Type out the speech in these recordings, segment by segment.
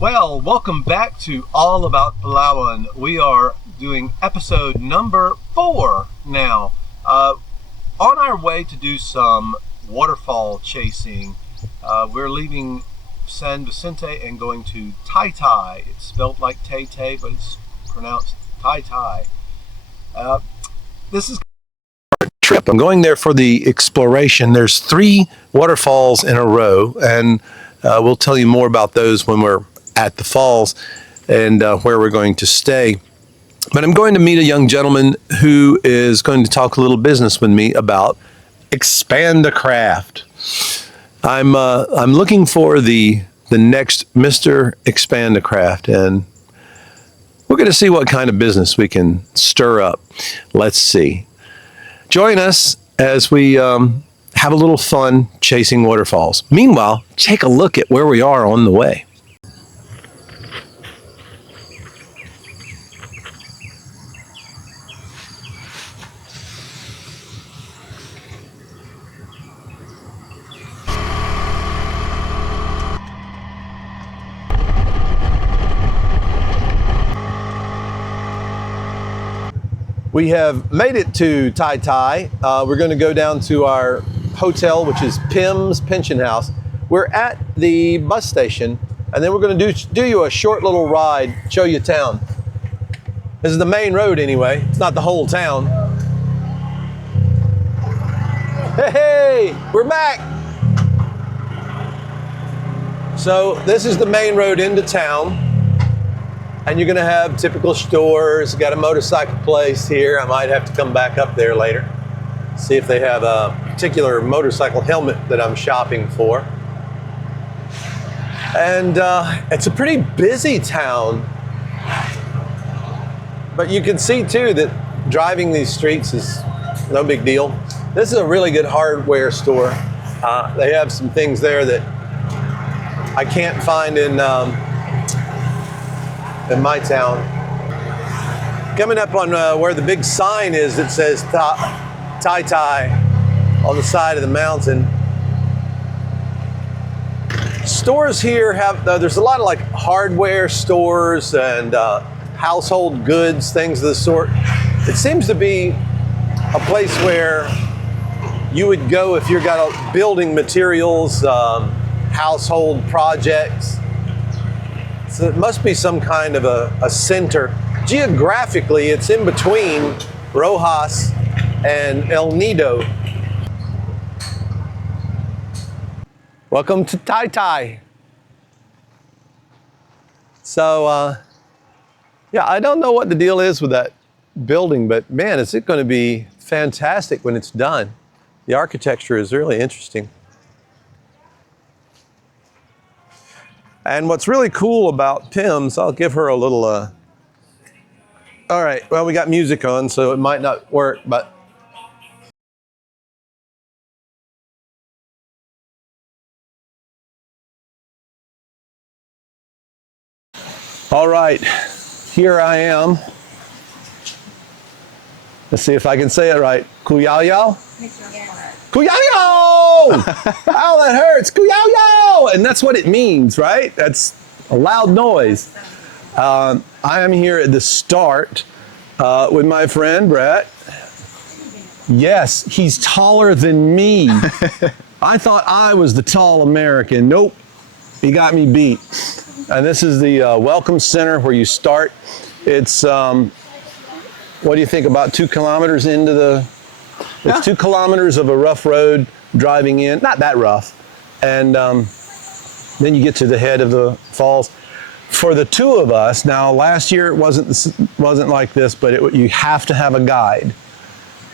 Well, welcome back to All About Palawan. We are doing episode number 4 now. On our way to do some waterfall chasing. We're leaving San Vicente and going to Tai Tai. It's spelled like Tay Tay, but it's pronounced Tai Tai. This is a trip. I'm going there for the exploration. There's 3 waterfalls in a row, and we'll tell you more about those when we're at the falls and where we're going to stay. But I'm going to meet a young gentleman who is going to talk a little business with me about expand a craft. I'm looking for the next Mr. Expand a Craft, and we're going to see what kind of business we can stir up. Let's see. Join us as we have a little fun chasing waterfalls. Meanwhile, take a look at where we are on the way. We have made it to Tai Tai. We're going to go down to our hotel, which is Pim's Pension House. We're at the bus station, and then we're going to do you a short little ride, show you town. This is the main road anyway. It's not the whole town. Hey, we're back. So this is the main road into town. And you're going to have typical stores. Got a motorcycle place here. I might have to come back up there later. See if they have a particular motorcycle helmet that I'm shopping for. And it's a pretty busy town. But you can see too that driving these streets is no big deal. This is a really good hardware store. They have some things there that I can't find in my town. Coming up on where the big sign is that says Tai Tai on the side of the mountain. Stores here have, there's a lot of like hardware stores and household goods, things of the sort. It seems to be a place where you would go if you've got building materials, household projects. So it must be some kind of a center. Geographically, it's in between Rojas and El Nido. Welcome to Tai Tai. So, yeah, I don't know what the deal is with that building, but man, is it going to be fantastic when it's done. The architecture is really interesting. And what's really cool about Pim's, I'll give her a little, all right, well, we got music on, so it might not work, but. All right, here I am. Let's see if I can say it right. Kuyawyaw? Kuyawyaw! Ow, that hurts. Kuyawyaw! And that's what it means, right? That's a loud noise. I am here at the start with my friend, Brett. Yes, he's taller than me. I thought I was the tall American. Nope, he got me beat. And this is the Welcome Center where you start. It's, what do you think, about 2 kilometers into the... It's 2 kilometers of a rough road driving in, not that rough, and then you get to the head of the falls. For the 2 of us, now last year it wasn't like this, but you have to have a guide.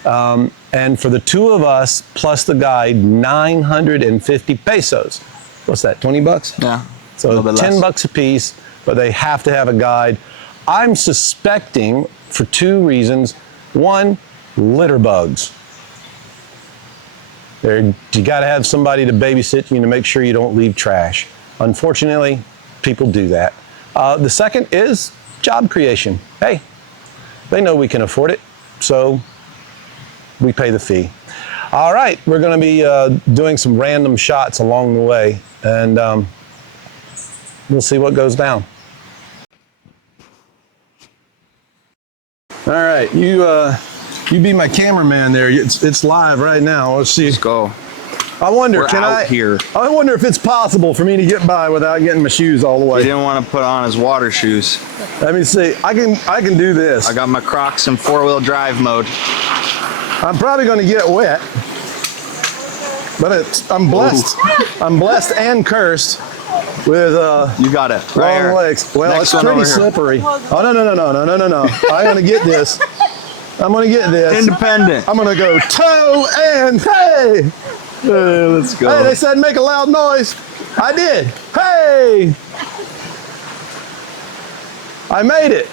And for the 2 of us plus the guide, 950 pesos. What's that? 20 bucks? Yeah. So 10 bucks a piece, but they have to have a guide. I'm suspecting for 2 reasons. One, litter bugs. You got to have somebody to babysit you to make sure you don't leave trash. Unfortunately, people do that. The second is job creation. Hey, they know we can afford it, so we pay the fee. All right, we're going to be doing some random shots along the way, and we'll see what goes down. All right, you be my cameraman there. It's live right now. Let's see. Let's go. I wonder, We're out here. I wonder if it's possible for me to get by without getting my shoes all the way. He didn't want to put on his water shoes. Let me see. I can do this. I got my Crocs in 4-wheel drive mode. I'm probably going to get wet, but I'm blessed. Ooh. I'm blessed and cursed with you got it. Right long here. legs. Well, Next it's pretty slippery. Oh no! I'm going to get this. I'm going to get this. Independent. I'm going to go toe and hey. Let's go. Hey, they said make a loud noise. I did. Hey! I made it.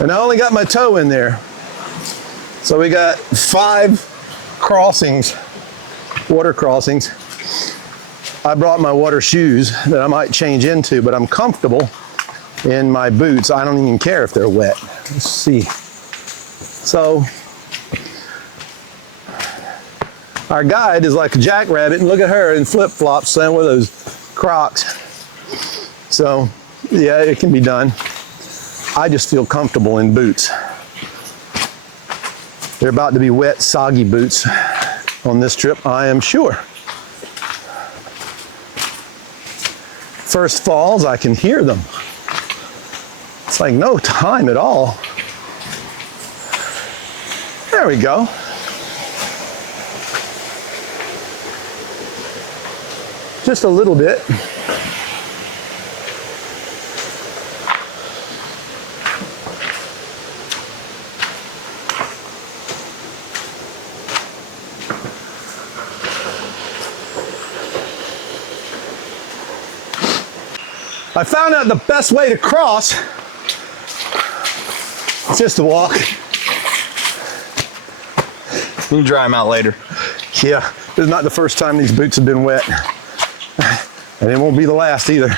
And I only got my toe in there. So we got 5 crossings, water crossings. I brought my water shoes that I might change into, but I'm comfortable in my boots. I don't even care if they're wet. Let's see. So, our guide is like a jackrabbit, and look at her in flip-flops and with those Crocs. So, yeah, it can be done. I just feel comfortable in boots. They're about to be wet, soggy boots on this trip, I am sure. First falls, I can hear them. It's like no time at all. There we go. Just a little bit. I found out the best way to cross is just to walk. You can dry them out later. Yeah, this is not the first time these boots have been wet. And it won't be the last either.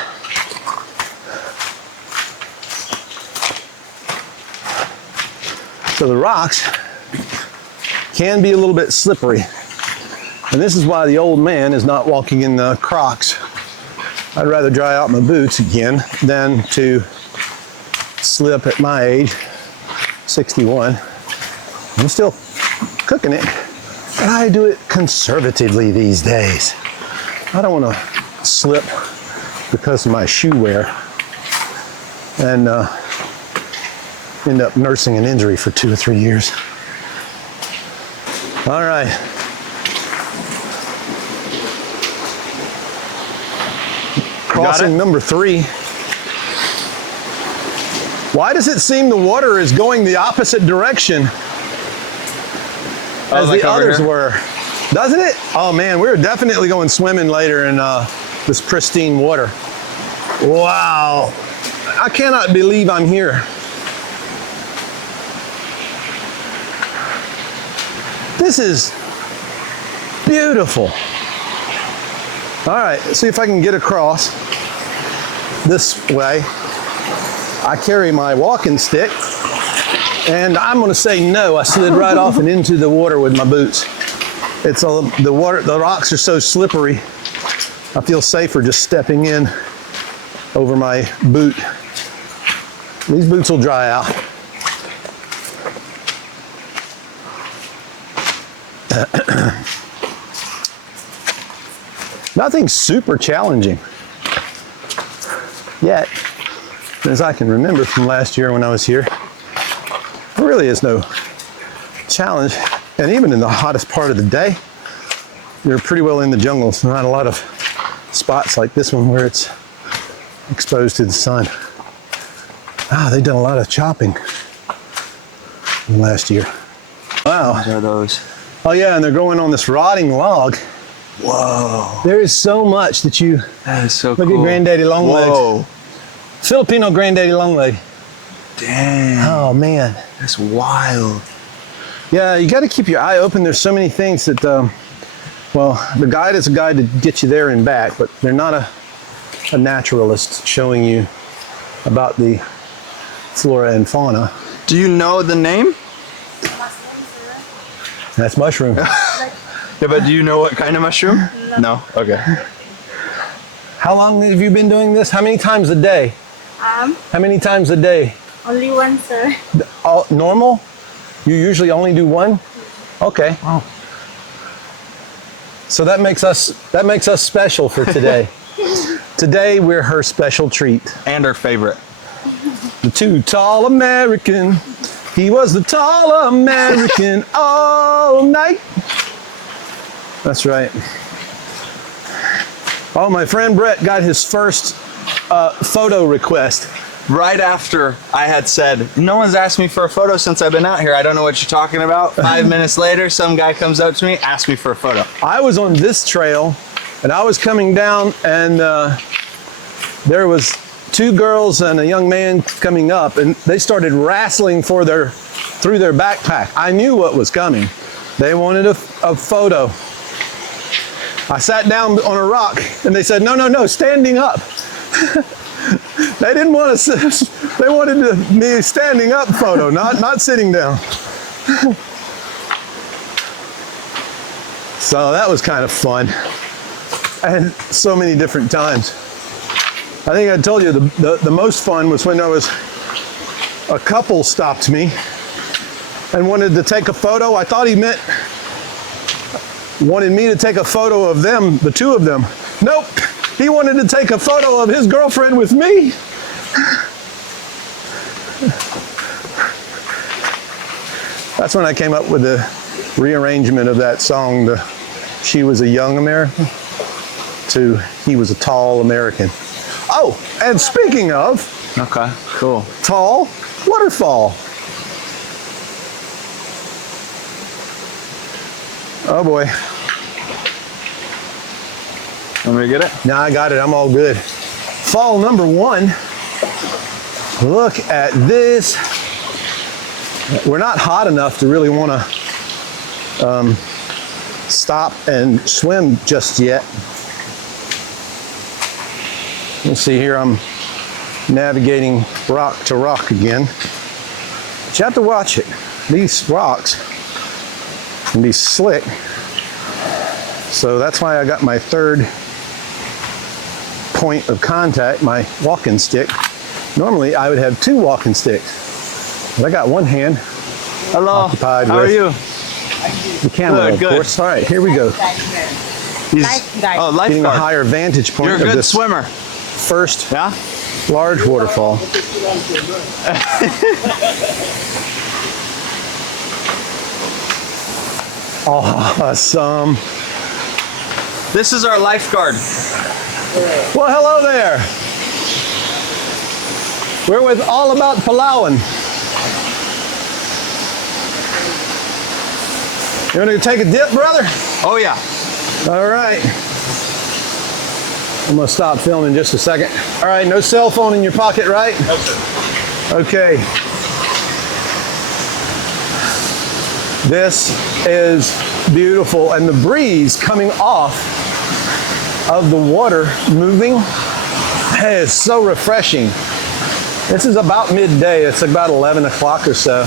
So the rocks can be a little bit slippery. And this is why the old man is not walking in the Crocs. I'd rather dry out my boots again than to slip at my age, 61. I'm still cooking it, but I do it conservatively these days. I don't want to slip because of my shoe wear and end up nursing an injury for 2 or 3 years. All right. Crossing number 3. Why does it seem the water is going the opposite direction as the others were? Doesn't it? Oh man, we're definitely going swimming later in this pristine water. Wow. I cannot believe I'm here. This is beautiful. All right, let's see if I can get across this way. I carry my walking stick, and I'm going to say no. I slid right off and into the water with my boots. It's the rocks are so slippery. I feel safer just stepping in over my boot. These boots will dry out. Nothing super challenging yet, as I can remember from last year when I was here. There really is no challenge, and even in the hottest part of the day, you're pretty well in the jungle. There's not a lot of spots like this one where it's exposed to the sun. They've done a lot of chopping last year. Wow. What are those? Oh yeah, and they're going on this rotting log. Whoa. There is so much that you... That is so look cool. at Granddaddy Longlegs. Whoa. Filipino Granddaddy Longleg. Damn. Oh man. That's wild. Yeah, you got to keep your eye open. There's so many things that, well, the guide is a guide to get you there and back, but they're not a naturalist showing you about the flora and fauna. Do you know the name? That's mushroom. Yeah, but do you know what kind of mushroom? No? Okay. How long have you been doing this? How many times a day? How many times a day? Only one, sir. All, normal? You usually only do one? Okay. Wow. So that makes us special for today. Today we're her special treat. And our favorite. The too tall American. He was the tall American all night. That's right. Oh, my friend Brett got his first photo request. Right after I had said, no one's asked me for a photo since I've been out here. I don't know what you're talking about. 5 minutes later, some guy comes up to me, asks me for a photo. I was on this trail and I was coming down and there was two girls and a young man coming up and they started wrestling through their backpack. I knew what was coming. They wanted a photo. I sat down on a rock and they said, no, standing up. They didn't want to, they wanted me standing up photo, not sitting down. So that was kind of fun. And so many different times. I think I told you the most fun was when a couple stopped me and wanted to take a photo. I thought he wanted me to take a photo of them, the two of them. Nope, he wanted to take a photo of his girlfriend with me. That's when I came up with the rearrangement of that song, She Was a Young American to He Was a Tall American. Oh, and speaking of Okay, cool. tall, waterfall. Oh boy. Want me to get it? Now I got it, I'm all good. Fall number 1. Look at this. We're not hot enough to really want to stop and swim just yet. Let's see here, I'm navigating rock to rock again. But you have to watch it. These rocks can be slick. So that's why I got my third point of contact, my walking stick. Normally I would have 2 walking sticks, but I got one hand Hello. occupied How are with you? the camera, Good, of course. All right, here we go. He's Lifeguard. oh, Getting a lifeguard. higher vantage point You're a of good this swimmer. first Yeah? large waterfall. Awesome. This is our lifeguard. Well, hello there. We're with All About Palawan. You want to take a dip, brother? Oh yeah. All right. I'm going to stop filming just a second. All right, no cell phone in your pocket, right? No, sir. Okay. This is beautiful, and the breeze coming off of the water moving is so refreshing. This is about midday. It's about 11 o'clock or so.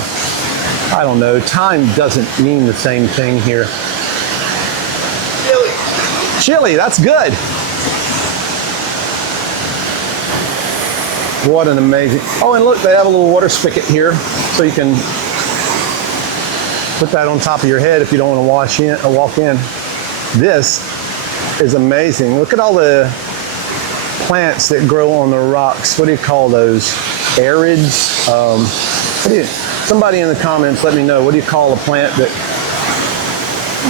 I don't know. Time doesn't mean the same thing here. Chilly, that's good. What an amazing. Oh, and look, they have a little water spigot here, so you can put that on top of your head if you don't want to wash in or walk in. This is amazing. Look at all the plants that grow on the rocks. What do you call those? Arids? Somebody in the comments let me know. What do you call a plant that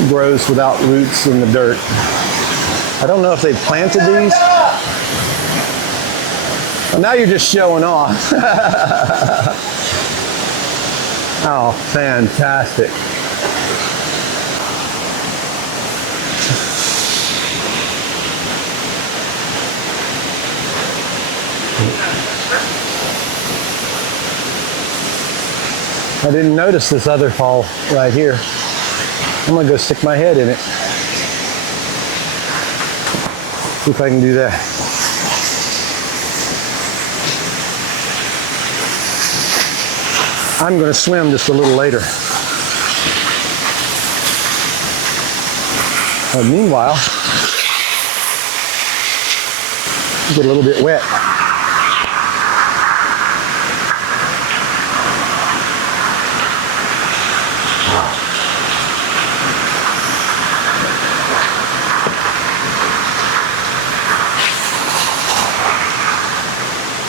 grows without roots in the dirt? I don't know if they planted these. Well, now you're just showing off. Oh, fantastic. I didn't notice this other fall right here. I'm gonna go stick my head in it. See if I can do that. I'm gonna swim just a little later. Meanwhile, get a little bit wet.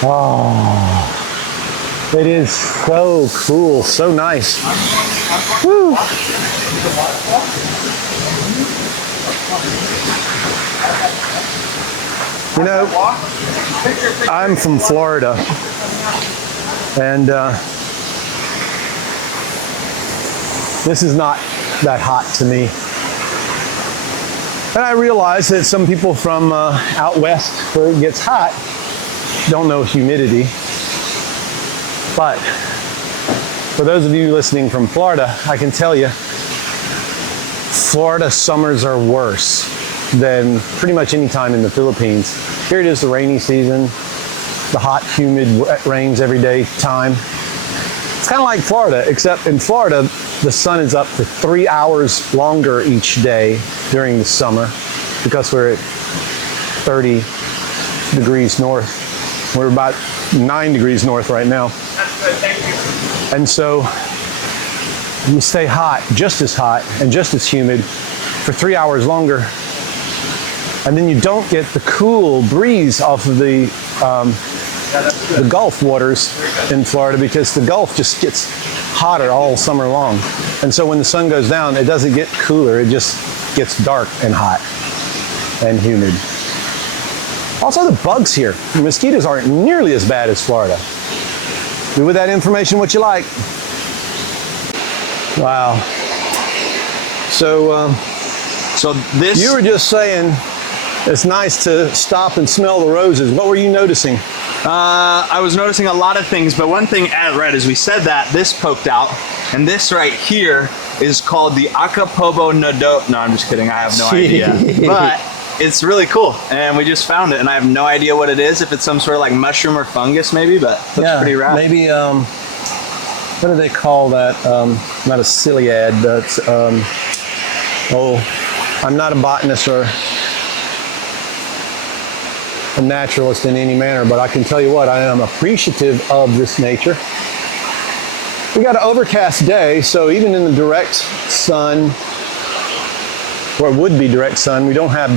Oh, it is so cool, so nice. Woo. You know, I'm from Florida, and this is not that hot to me. And I realize that some people from out west, where it gets hot, don't know humidity. But for those of you listening from Florida, I can tell you, Florida summers are worse than pretty much any time in the Philippines. Here it is, the rainy season, the hot, humid, wet rains every day time. It's kind of like Florida, except in Florida, the sun is up for 3 hours longer each day during the summer because we're at 30 degrees north. We're about 9 degrees north right now. That's good, thank you. And so you stay hot, just as hot and just as humid for 3 hours longer. And then you don't get the cool breeze off of the Gulf waters in Florida because the Gulf just gets hotter all summer long. And so when the sun goes down, it doesn't get cooler, it just gets dark and hot and humid. Also, the bugs here, the mosquitoes aren't nearly as bad as Florida. Do with that information what you like. Wow. So this, you were just saying it's nice to stop and smell the roses. What were you noticing? I was noticing a lot of things, but one thing right as we said that, this poked out, and this right here is called the Acapobo Nido. No, I'm just kidding. I have no idea. But it's really cool, and we just found it, and I have no idea what it is. If it's some sort of like mushroom or fungus, maybe, but it looks pretty rad. Maybe what do they call that? Not a ciliad, but I'm not a botanist or a naturalist in any manner, but I can tell you what, I am appreciative of this nature. We got an overcast day, so even in the direct sun, or it would be direct sun, we don't have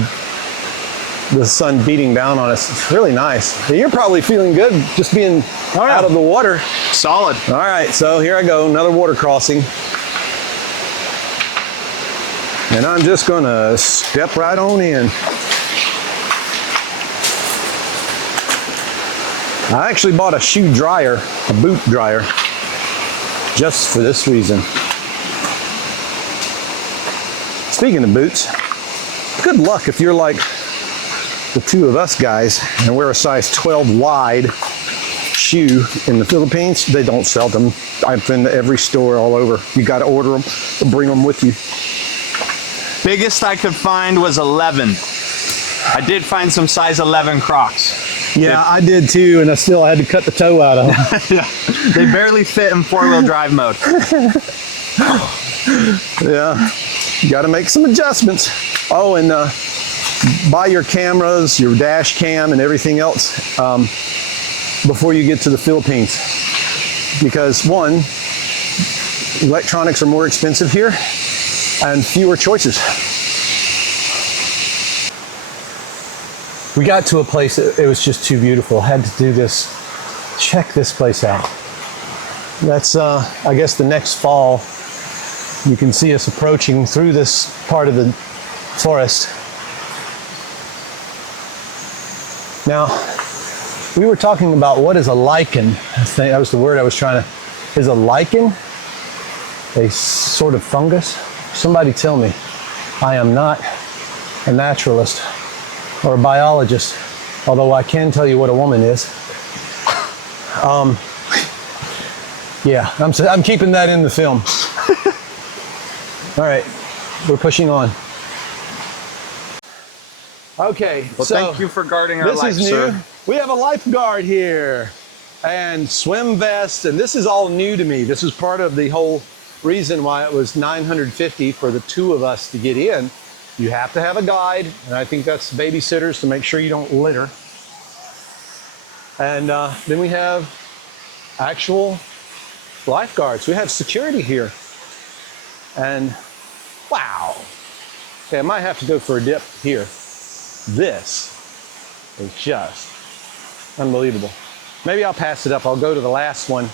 the sun beating down on us. It's really nice. You're probably feeling good just being out of the water. Solid. All right, so here I go, another water crossing. And I'm just gonna step right on in. I actually bought a shoe dryer, a boot dryer, just for this reason. Speaking of boots, good luck if you're like the two of us guys and wear a size 12 wide shoe in the Philippines. They don't sell them. I've been to every store all over. You got to order them or bring them with you. Biggest I could find was 11. I did find some size 11 Crocs. Yeah, I did too, and I still had to cut the toe out of them. Yeah, they barely fit in 4-wheel drive mode. Yeah, you got to make some adjustments. Oh, and buy your cameras, your dash cam, and everything else before you get to the Philippines. Because one, electronics are more expensive here and fewer choices. We got to a place, it was just too beautiful. Had to do this. Check this place out. That's, I guess, the next fall. You can see us approaching through this part of the forest. Now, we were talking about what is a lichen. I think that was the word I was trying to. Is a lichen a sort of fungus? Somebody tell me. I am not a naturalist or a biologist, although I can tell you what a woman is. Yeah, I'm keeping that in the film. All right, we're pushing on. Okay, Well, so thank you for guarding our this life, is new. sir. We have a lifeguard here and swim vests, and this is all new to me. This is part of the whole reason why it was $950 for the two of us to get in. You have to have a guide, and I think that's babysitters to make sure you don't litter. And then we have actual lifeguards. We have security here. And wow. Okay, I might have to go for a dip here. This is just unbelievable. Maybe I'll pass it up. I'll go to the last one,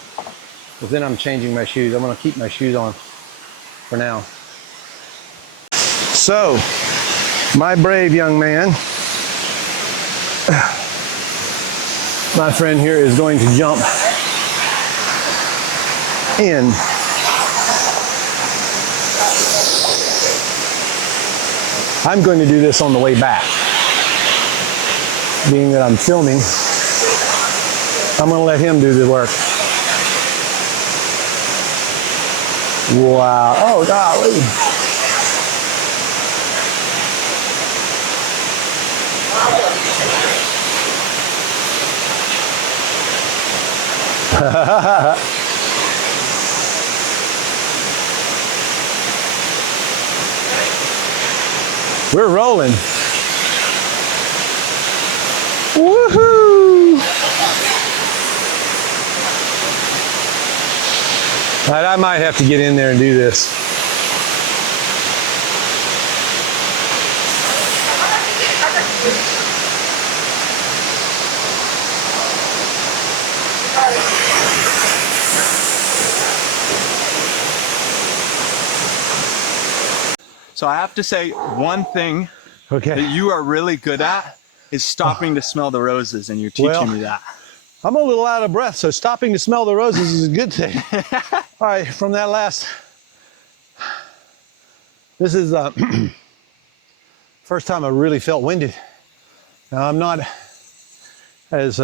but then I'm changing my shoes. I'm gonna keep my shoes on for now. So, my brave young man, my friend here is going to jump in. I'm going to do this on the way back. Being that I'm filming, I'm going to let him do the work. Wow. Oh, golly. We're rolling. Woohoo! All right, I might have to get in there and do this. So I have to say one thing Okay. that you are really good at is stopping to smell the roses, and you're teaching me that. I'm a little out of breath, so stopping to smell the roses is a good thing. All right, from that last, this is the first time I really felt winded. Now, I'm not as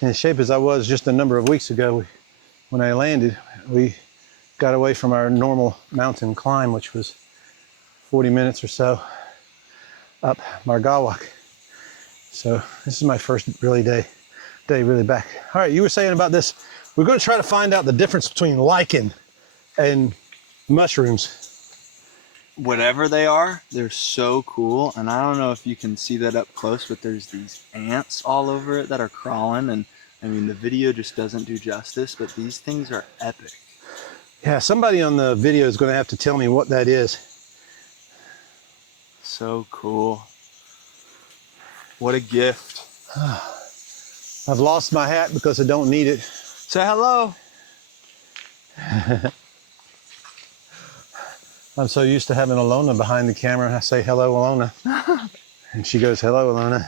in shape as I was just a number of weeks ago. When I landed, we got away from our normal mountain climb, which was 40 minutes or so up Margawak. So this is my first really day really back. All right, you were saying about this. We're going to try to find out the difference between lichen and mushrooms. Whatever they are, they're so cool. And I don't know if you can see that up close, but there's these ants all over it that are crawling. And I mean, the video just doesn't do justice, but these things are epic. Yeah, somebody on the video is going to have to tell me what that is. So cool. What a gift. I've lost my hat because I don't need it. Say hello. I'm so used to having Alona behind the camera. I say, hello, Alona. And she goes, hello, Alona.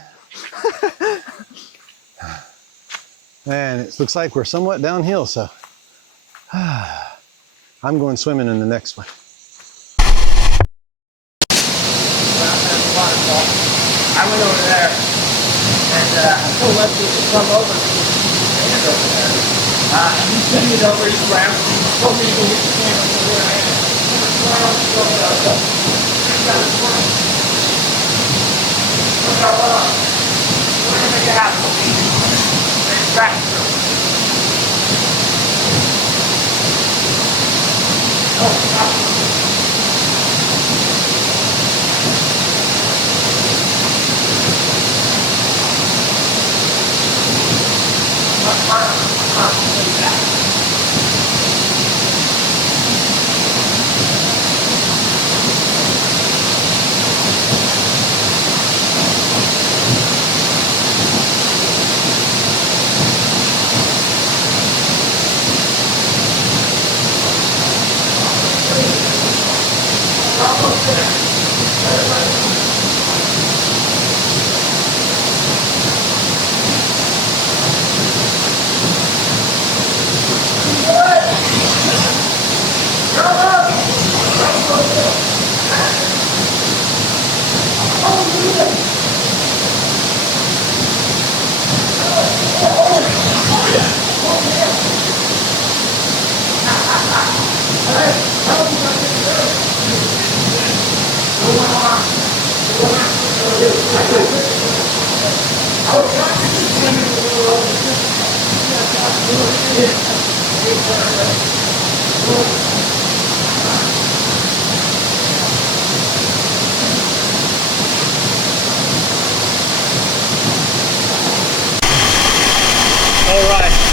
Man, it looks like we're somewhat downhill, so I'm going swimming in the next one. I went over there and I told Leslie to come over to the stand over there. He sent me over, he swam, told me to go get the camera from where I am. We're going to make it happen. It's back through. right.